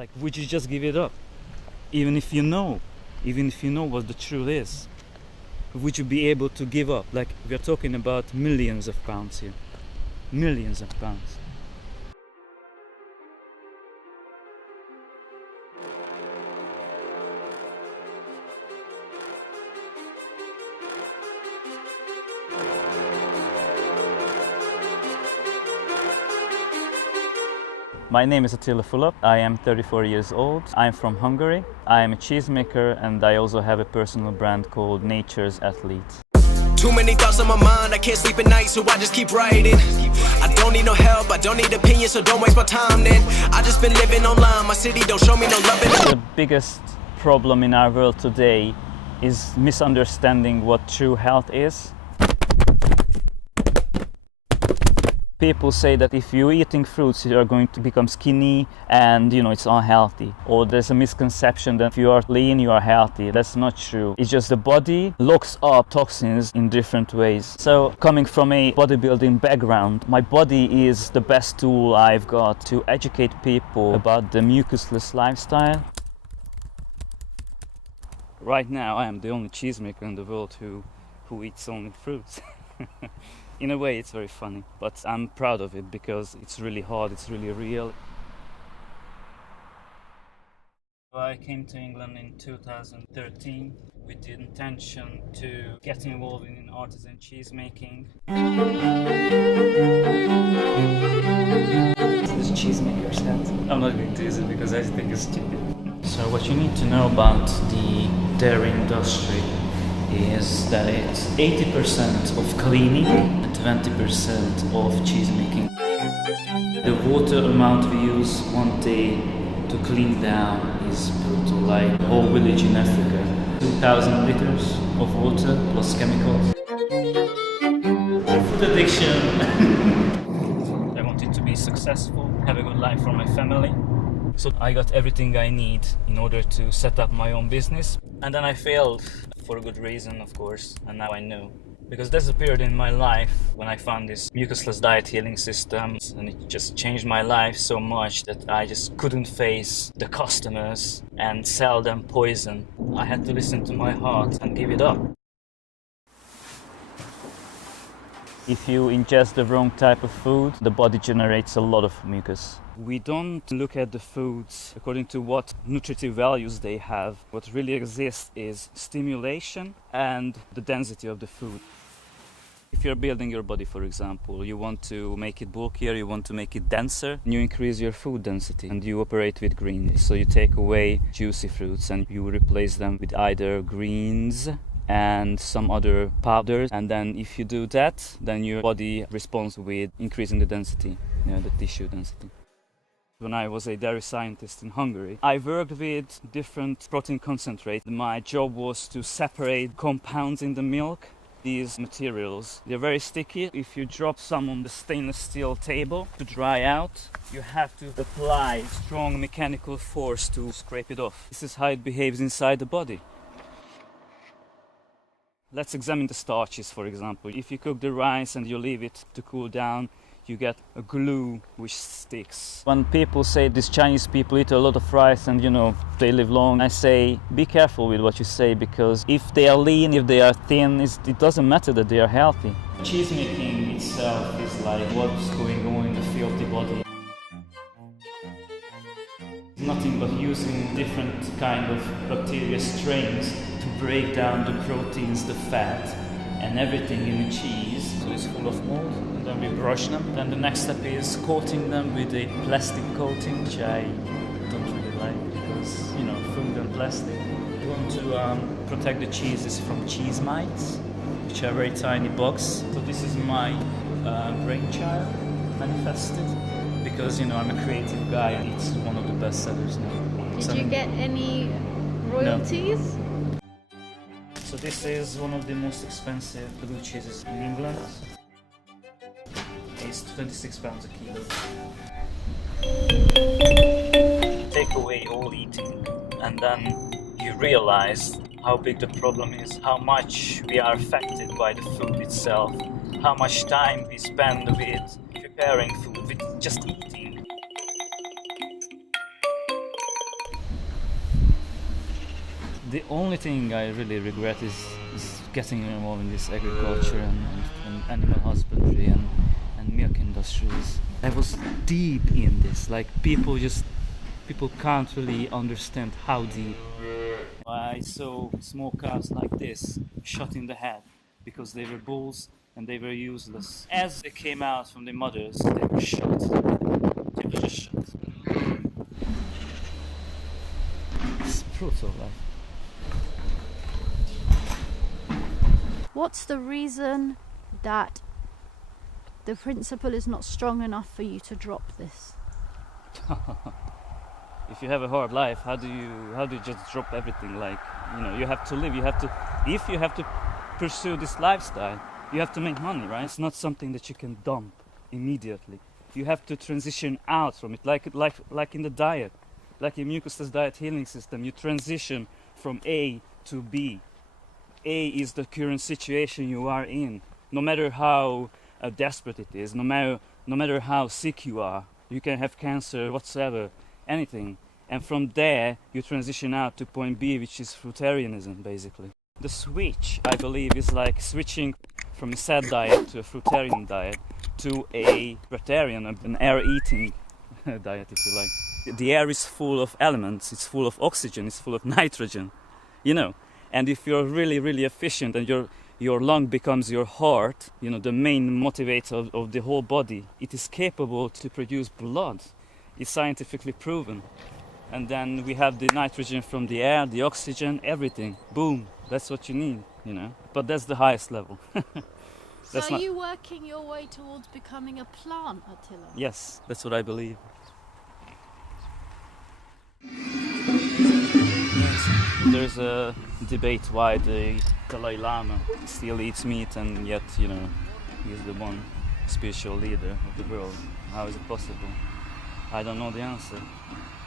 Like, would you just give it up? Even if you know what the truth is, would you be able to give up? Like, we are talking about millions of pounds here. Millions of pounds. My name is Attila Fulop. I am 34 years old. I'm from Hungary. I am a cheesemaker and I also have a personal brand called Nature's Athlete. Too many thoughts on my mind, I can't sleep at night, so I just keep writing. I don't need no help, I don't need opinions, so don't waste my time then. I just been living online, my city don't show me no love. The biggest problem in our world today is misunderstanding what true health is. People say that if you're eating fruits, you are going to become skinny and, it's unhealthy. Or there's a misconception that if you are lean, you are healthy. That's not true. It's just the body locks up toxins in different ways. So coming from a bodybuilding background, my body is the best tool I've got to educate people about the mucusless lifestyle. Right now, I am the only cheesemaker in the world who eats only fruits. In a way, it's very funny, but I'm proud of it because it's really hard, it's really real. I came to England in 2013 with the intention to get involved in artisan cheese making. This cheesemaker's hat. I'm not going to use it because I think it's stupid. So what you need to know about the dairy industry is that it's 80% of cleaning and 20% of cheese making. The water amount we use one day to clean down is brutal, like the whole village in Africa. 2,000 liters of water plus chemicals. Food addiction. I wanted to be successful, have a good life for my family. So I got everything I need in order to set up my own business. And then I failed for a good reason, of course, and now I know. Because there's a period in my life when I found this mucusless diet healing system, and it just changed my life so much that I just couldn't face the customers and sell them poison. I had to listen to my heart and give it up. If you ingest the wrong type of food, the body generates a lot of mucus. We don't look at the foods according to what nutritive values they have. What really exists is stimulation and the density of the food. If you're building your body, for example, you want to make it bulkier, you want to make it denser, you increase your food density and you operate with greens. So you take away juicy fruits and you replace them with either greens and some other powders, and then if you do that, then your body responds with increasing the density, the tissue density. When I was a dairy scientist in Hungary, I worked with different protein concentrates. My job was to separate compounds in the milk. These materials, they're very sticky. If you drop some on the stainless steel table to dry out, you have to apply strong mechanical force to scrape it off. This is how it behaves inside the body. Let's examine the starches, for example. If you cook the rice and you leave it to cool down, you get a glue which sticks. When people say these Chinese people eat a lot of rice and they live long, I say be careful with what you say, because if they are lean, if they are thin, it doesn't matter that they are healthy. Cheese making itself is like what's going on in the filthy body. Nothing but using different kind of bacteria strains to break down the proteins, the fat, and everything in the cheese. So it's full of mold, and then we brush them. Then the next step is coating them with a plastic coating, which I don't really like because, food and plastic. We want to protect the cheeses from cheese mites, which are very tiny bugs. So this is my brainchild manifested, because, I'm a creative guy and it's one of the best sellers now. Did you get any royalties? No. So this is one of the most expensive blue cheeses in England. It's £26 a kilo. Take away all eating and then you realize how big the problem is, how much we are affected by the food itself, how much time we spend with preparing food, with just eating. The only thing I really regret is getting involved in this agriculture and animal husbandry and milk industries. I was deep in this, like people can't really understand how deep. I saw small cows like this shot in the head because they were bulls and they were useless. As they came out from the mothers, they were shot. They were just shot. It's brutal, like. What's the reason that the principle is not strong enough for you to drop this? If you have a hard life, how do you just drop everything? Like, you know, you have to live. If you have to pursue this lifestyle, you have to make money, right? It's not something that you can dump immediately. You have to transition out from it, like in the diet, like in mucusless diet healing system. You transition from A to B. A is the current situation you are in. No matter how desperate it is, no matter how sick you are, you can have cancer, whatsoever, anything. And from there, you transition out to point B, which is fruitarianism, basically. The switch, I believe, is like switching from a sad diet to a fruitarian diet to a fruitarian, an air-eating diet, if you like. The air is full of elements, it's full of oxygen, it's full of nitrogen, you know. And if you're really, really efficient and your lung becomes your heart, you know, the main motivator of the whole body, it is capable to produce blood. It's scientifically proven. And then we have the nitrogen from the air, the oxygen, everything. Boom, that's what you need, you know. But that's the highest level. So are you working your way towards becoming a plant, Attila? Yes, that's what I believe. There's a debate why the Dalai Lama still eats meat and yet, you know, he's the one spiritual leader of the world. How is it possible? I don't know the answer.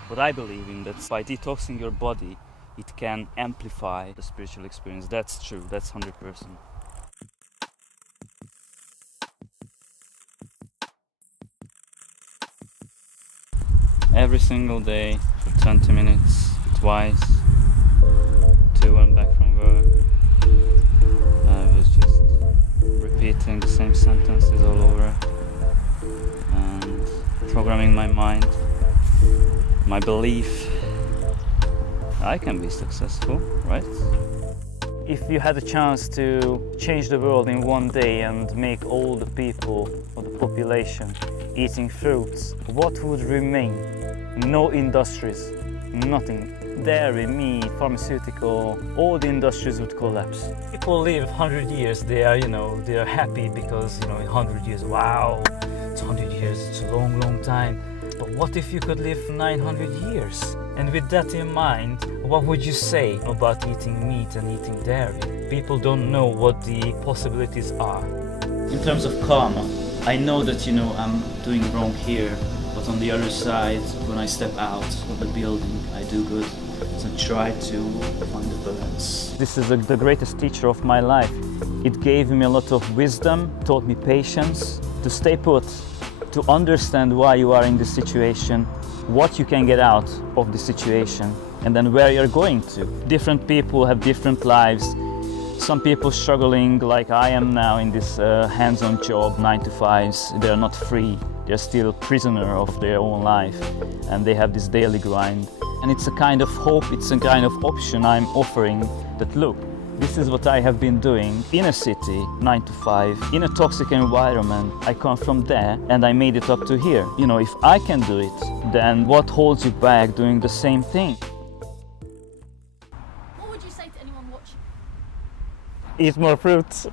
But I believe in that by detoxing your body, it can amplify the spiritual experience. That's true, that's 100%. Every single day for 20 minutes, twice, to and back from work. I was just repeating the same sentences all over and programming my mind, my belief. I can be successful, right? If you had a chance to change the world in one day and make all the people or the population eating fruits, what would remain? No industries, nothing. Dairy, meat, pharmaceutical, all the industries would collapse. People live 100 years, they are happy because, in 100 years, wow, it's 100 years, it's a long, long time. But what if you could live 900 years? And with that in mind, what would you say about eating meat and eating dairy? People don't know what the possibilities are. In terms of karma, I know that, I'm doing wrong here, but on the other side, when I step out of the building, I do good. So try to find the balance. This is the greatest teacher of my life. It gave me a lot of wisdom, taught me patience, to stay put, to understand why you are in this situation, what you can get out of the situation, and then where you're going to. Different people have different lives. Some people struggling like I am now in this hands-on job, 9 to 5s, they're not free. They're still prisoner of their own life and they have this daily grind. And it's a kind of hope, it's a kind of option I'm offering that look, this is what I have been doing in a city, 9 to 5, in a toxic environment. I come from there and I made it up to here. If I can do it, then what holds you back doing the same thing? What would you say to anyone watching? Eat more fruits.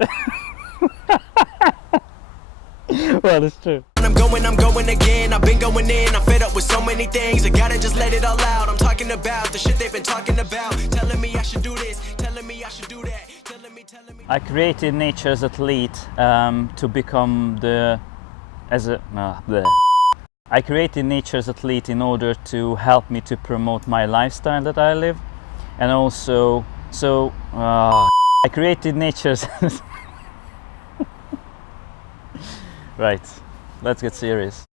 Well, it's true. I'm going again. I've been going in. I'm fed up with so many things. I gotta just let it all out. I'm talking about the shit they've been talking about. Telling me I should do this, telling me I should do that. Telling me. I created Nature's Athlete to become I created Nature's Athlete in order to help me to promote my lifestyle that I live, and also I created Nature's. Right, let's get serious.